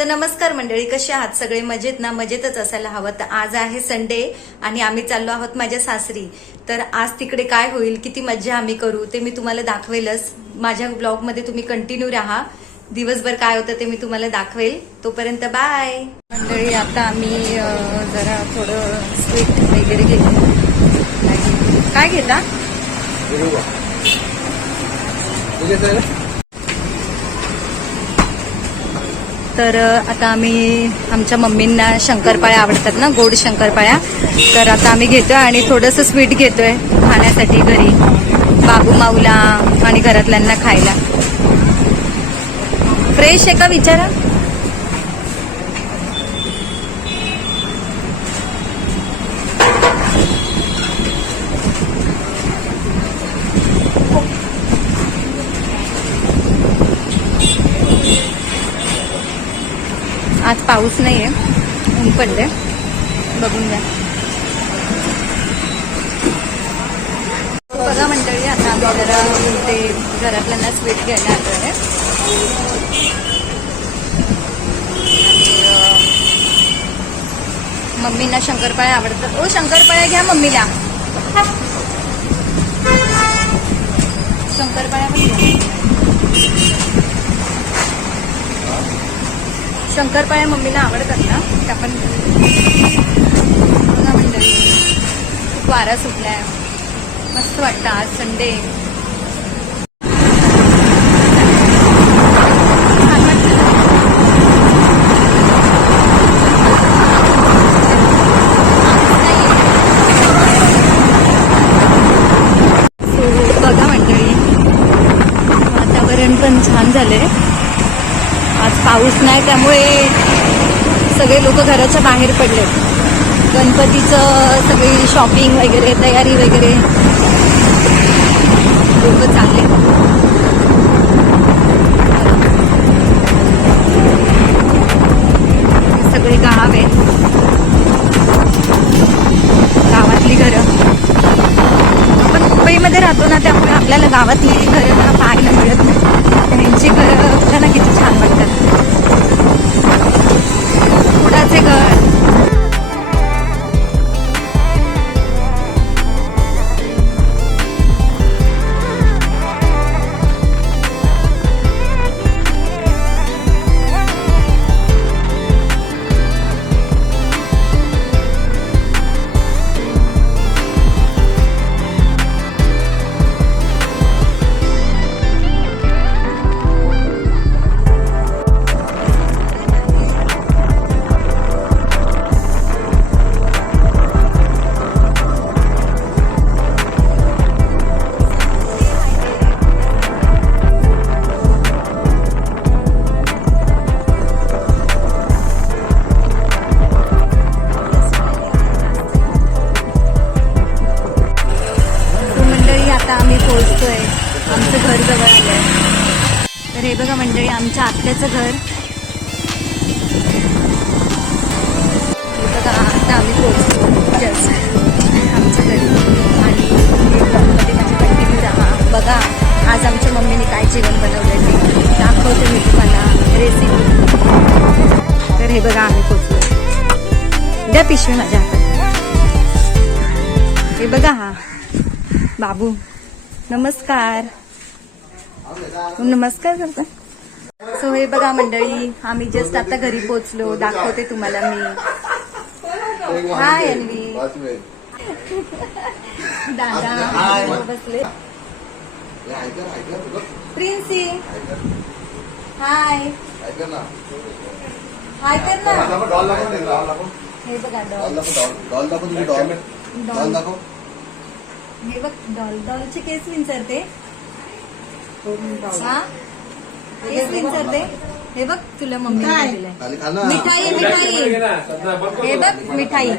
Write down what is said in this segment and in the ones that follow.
तर नमस्कार मंडळी, कसे आहात सगळे? मजेत ना? मजेतच असायला हवं. तर आज आहे संडे आणि आम्ही चाललो आहोत माझ्या सासरी. तर आज तिकडे काय होईल, किती मज्जा आम्ही करू ते मी तुम्हाला दाखवेलच. माझ्या ब्लॉगमध्ये तुम्ही कंटिन्यू राहा. दिवसभर काय होतं ते मी तुम्हाला दाखवेल. तोपर्यंत बाय मंडळी. आता आम्ही जरा थोडं स्वीट वगैरे घेतो. काय घेता? तर आता आम्ही आमच्या मम्मींना शंकरपाळ्या आवडतात ना, गोड शंकरपाळ्या. तर आता आम्ही घेतोय आणि थोडंसं स्वीट घेतोय खाण्यासाठी घरी, बाबू माऊला आणि घरातल्यांना खायला. फ्रेश आहे का विचारा? आज पाऊस नाहीये, ऊन पडले. बघून घ्या. बघा मंडळी, आता आम्ही जरा ते घरातल्यांना स्वीट घ्यायला आलो आहे. मम्मींना शंकरपाळ्या आवडतात. ओ शंकरपाळ्या घ्या मम्मीला. शंकरपाळ्या पण घ्या. शंकरपाळ्या मम्मीला आवडतात ना, त्या पण. बघा मंडळी, खूप वारा सुटलाय, मस्त वाटतं आज संडे. बघा मंडळी, वातावरण पण छान झालंय. आज पाऊस नाही, त्यामुळे सगळे लोक घराच्या बाहेर पडले. गणपतीचं सगळी शॉपिंग वगैरे, तयारी वगैरे लोक चालले. सगळे गाव आहे, गावातली घरं. आपण मुंबईमध्ये राहतो ना, त्यामुळे आपल्याला गावातली घरं पाहायला मिळत नाही. त्यांची घरं आपल्याला किती छान वाटतात. कुणाचे घर. आमचं घर जवळ आलंय. तर हे बघा मंडळी, आमच्या आत्याचं घर. हे बघा, आता आम्ही पोहोचलो जस्ट आमच्या घरी. आणि ब्लॉगमध्ये माझ्या कंटिन्यू राहा. बघा आज आमच्या मम्मीने काय जेवण बनवलं ते दाखवते मी तुम्हाला, रेसिपी. तर हे बघा, आम्ही पोहोचलो. द्या पिशवी माझ्या हातात. हे बघा, हा बाबू नमस्कार. नमस्कार करता. सो हे बघा मंडळी, आम्ही जस्ट आता घरी पोहोचलो. दाखवते तुम्हाला मी. हाय अन्वी. दादा बसले. प्रिन्सी हाय. हाय कर ना. हे बघा डॉल. हे बघ डॉलचे केस विंचरते. हा केस विंचरते. हे बघ तुला मम्मी दिलंय मिठाई. हे बघ मिठाई.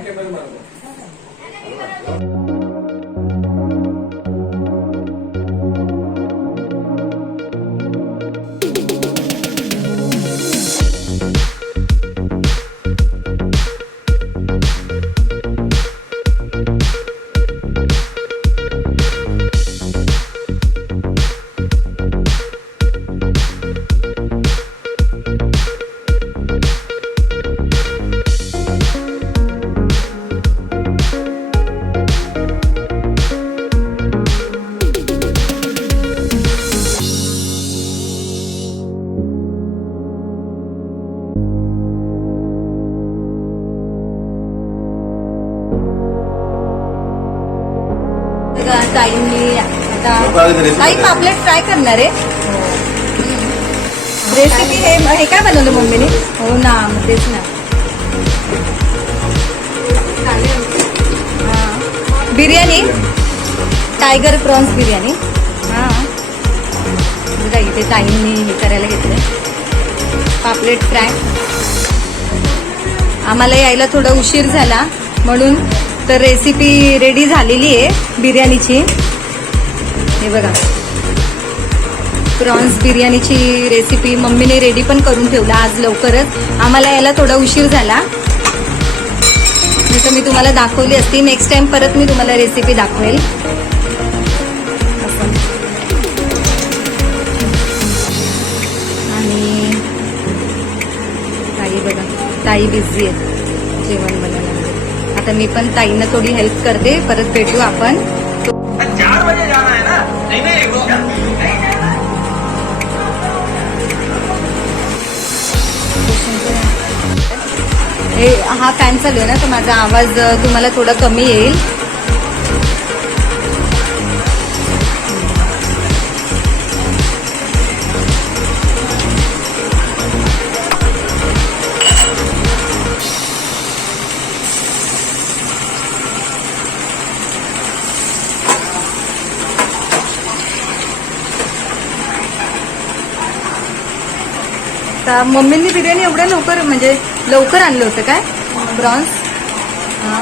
ताई पापलेट फ्राय करणार आहे रेसिपी. हे काय बनवलं मम्मीने? हो ना, तेच ना. Biryani, tiger prawns biryani. हां बघा इथे ताईंनी हे करायला घेतलं पापलेट फ्राय. आम्हाला यायला थोडा उशीर झाला म्हणून तर रेसिपी रेडी झालेली आहे बिर्याणीची. हे बघा प्रॉन्स बिर्याणीची रेसिपी मम्मीने रेडी पण करून ठेवला आज लवकरच. आम्हाला यायला थोडा उशीर झाला, नाही तर मी तुम्हाला दाखवली असती. नेक्स्ट टाइम परत मी तुम्हाला रेसिपी दाखवेल. आणि ताई बघा, ताई बिझी आहे जेवण बनवण्यामध्ये. आता मी पण ताईंना थोडी हेल्प करते. परत भेटू आपण. 4 बजे जाना है ना? नहीं वो हा फॅन चालू आहे ना, तर माझा आवाज तुम्हाला थोडा कमी येईल. तर मम्मींनी बिर्याणी एवढ्या लवकर म्हणजे लवकर आणलं होतं काय प्रॉन्स? हां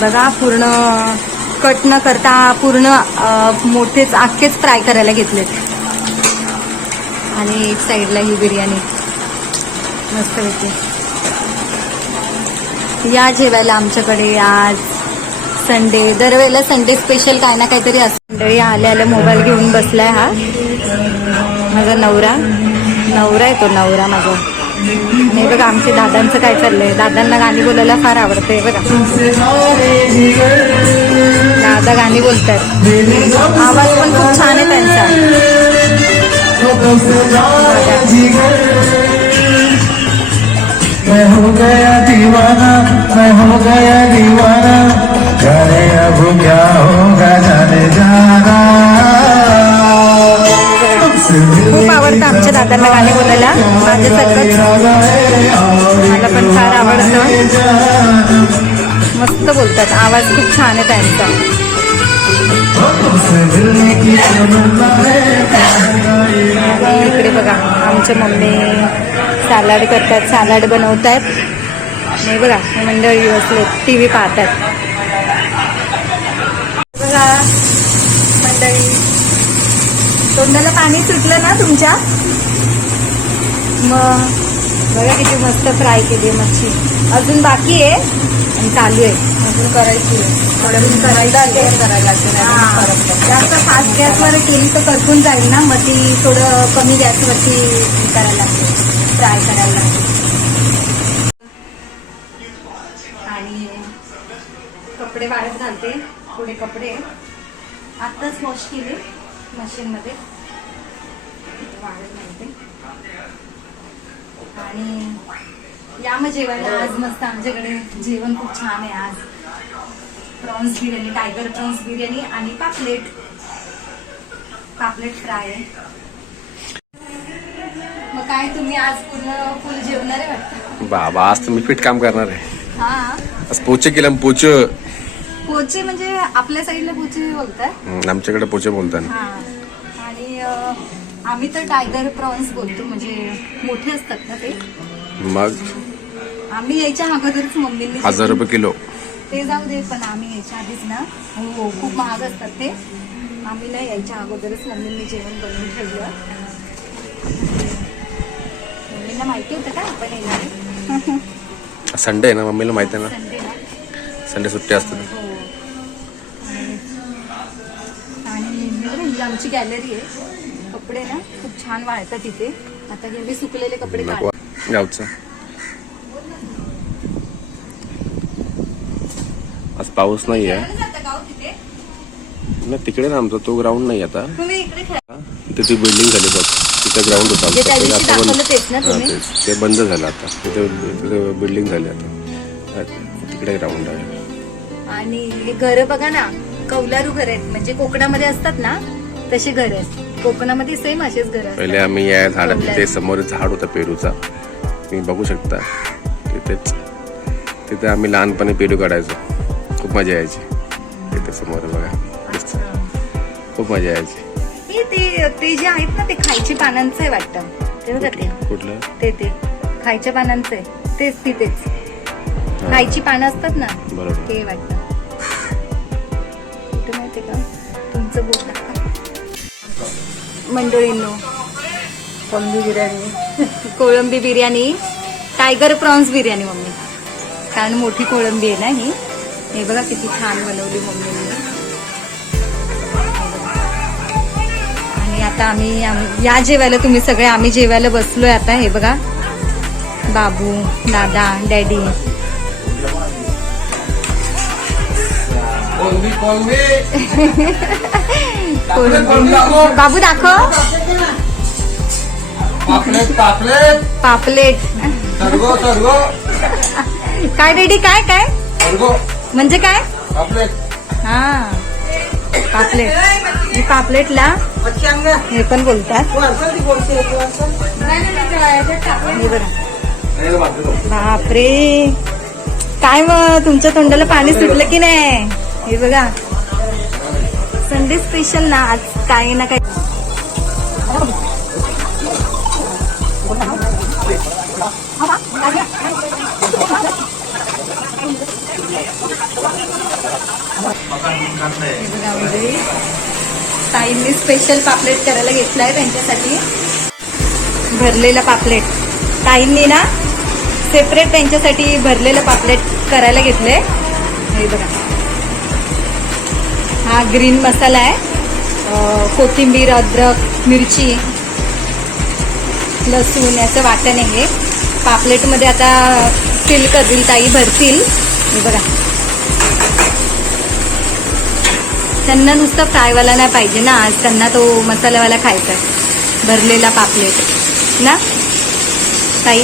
बघा पूर्ण कट न करता पूर्ण मोठेच अख्खेच फ्राय करायला घेतलेत. आणि एक साईडला ही बिर्याणी मस्त होती. या जेवायला आमच्याकडे आज संडे. दरवेळेला संडे स्पेशल काय ना काहीतरी असतं. मंडळी आल्या आल्या मोबाईल घेऊन बसलाय हा माझा नवरा. नवरा आहे तो, नवरा माझा. आणि बघा आमचे दादांचं काय चाललंय. दादांना गाणी बोलायला फार आवडते बघा. दादा गाणी बोलतात. आवाज पण खूप छान आहे त्यांचा. मैं हो गया दीवाना, मैं हो गया दीवाना, जाने अब क्या होगा जाने जाना. खूप आवडतं आमच्या दादांना गाणी बोलायला. माझ्यासारखंच मला पण फार आवडतं. मस्त बोलतात. आवाज खूप छान आहे त्यांचा. इकडे बघा आमच्या मम्मी सॅलड करतात, सॅलड बनवतात. नाही बघा मंडळी बसले TV पाहतात. बघा मंडळी तोंडाला पाणी सुटलं ना तुमच्या. मग बघा किती मस्त फ्राय केली मच्छी. अजून बाकी आहे आणि चालू आहे अजून करायची आहे. जास्त फास्ट गॅसवर केली तर करपून जाईल ना, मग ती थोडं कमी गॅसवरती करायला लागते, फ्राय करायला लागते. आणि कपडे वाळत घालते. थोडे कपडे आत्ताच वॉश केले मशीनमध्ये, वाळत घालते. आणि या मग जेवायला आज मस्त आमच्याकडे जेवण खूप छान आहे आज. Prawns biryani, tiger prawns biryani आणि पापलेट फ्राय आहे. मग काय तुम्ही आज पूर्ण फुल जेवणार आहे वाटतं? बाबा आज तर मी फिट काम करणार आहे. हा आज पोचे केलं. पोचे म्हणजे आपल्या साईडला पोचे बोलतात, आमच्याकडे पोचे बोलतात. हा. आणि आम्ही तर टायगर प्रॉन्स बोलतो, म्हणजे मोठे असतात ना ते. मग आम्ही यायच्या अगोदरच मम्मींनी 1000 रुपये किलो. ते जाऊ दे, पण आम्ही यायच्या आधीच ना, हो खूप महाग असतात ते. आम्ही ना यायच्या अगोदरच मम्मींनी जेवण बनवून ठेवलं. मम्मीला माहिती होतं का आपण येणार? संडे आहे ना, मम्मीला माहिती आहे ना, संडे ना, संडे सुट्टी असते. हो. आणि ही आमची गॅलरी आहे. कपडे ना खूप छान वाळतात इथे. आता हे सुकलेले कपडे गावचं. आज पाऊस नाही आहे ना तिकडे ना. आमचा तो ग्राउंड नाही आता. तुम्ही इकडे खेळा. तिथे बिल्डिंग झाली बघ तिथे ग्राउंड होता जे त्या आमचं. ते दिवशी आता बंद. दाखवलं तेच ना हा, तुम्ही? तेच. ते बंद झालं आता. तिथे बिल्डिंग झाली आता. तिकडे ग्राउंड आहे. आणि हे घर बघा ना, कौलारू घर आहेत, म्हणजे कोकणामध्ये असतात ना तशी घर आहेत. कोकणामध्ये सेम असेच घर पहिले आम्ही या झाडा तिथे समोर झाड होता पेरूचा, तुम्ही बघू शकता. तिथे आम्ही लहानपणी पेरू काढायचो. खूप मजा यायची. तिथे समोर बघा दिसतं. खूप मजा यायची. ते जे आहेत ना ते खायची पानांचं आहे वाटतं. ते बघा ते कुठलं ते खायच्या पानांचं आहे. तेच तिथेच खायची पानं असतात ना, बरोबर. ते वाटतं. कुठे माहितीये का तुमचं बोट दाखवा. मंडळींनो, कोळंबी biryani, tiger prawns biryani mummy, कारण मोठी कोळंबी आहे ना ही. हे बघा किती छान बनवली मम्मीने. आणि आता आम्ही या जेवायला, तुम्ही सगळे आम्ही जेवायला बसलोय आता. हे बघा बाबू, दादा, डॅडी. बाबू दाखव. पापलेट. काय डॅडी, काय काय म्हणजे काय? हा, पापलेट. ही पापलेटला हे पण बोलतात. हे बघा. बापरे, काय मग तुमच्या तोंडाला पाणी सुटलं की नाही? हे बघा, संडे स्पेशल ना आज, काही ना काही. ताईंनी स्पेशल पापलेट करायला घेतलाय त्यांच्यासाठी. भरलेला पापलेट ताईंनी ना सेपरेट त्यांच्यासाठी भरलेलं पापलेट करायला घेतलंय. हे बघा, हा ग्रीन मसाला आहे, कोथिंबीर, अद्रक, मिरची, लसूण याचं वाटण आहे. पापलेटमध्ये आता सील करतील ताई, भरतील. हे बघा, त्यांना नुसतं फ्रायवाला नाही पाहिजे ना आज, त्यांना तो मसालावाला खायचा आहे, भरलेला पापलेट ना ताई.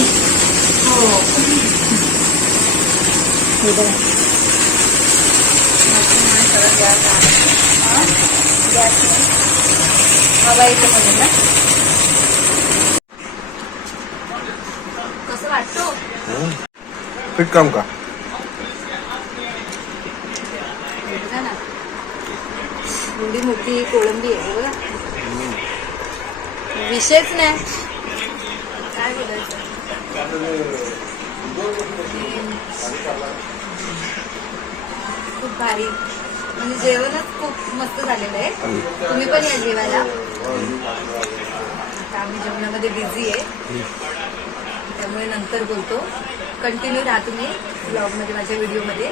हे बघा, हवा येते म्हणून ना. कसं वाटतो? फिट काम का? बघा ना, एवढी मोठी कोळंबी आहे बघा. विषयच नाही, काय बोलायचं. खूप भारी, म्हणजे जेवणच खूप मस्त झालेलं आहे. तुम्ही पण या जेवायला. आता आम्ही जेवणामध्ये बिझी आहे, त्यामुळे नंतर बोलतो. कंटिन्यू राहा तुम्ही ब्लॉगमध्ये, माझ्या व्हिडिओमध्ये.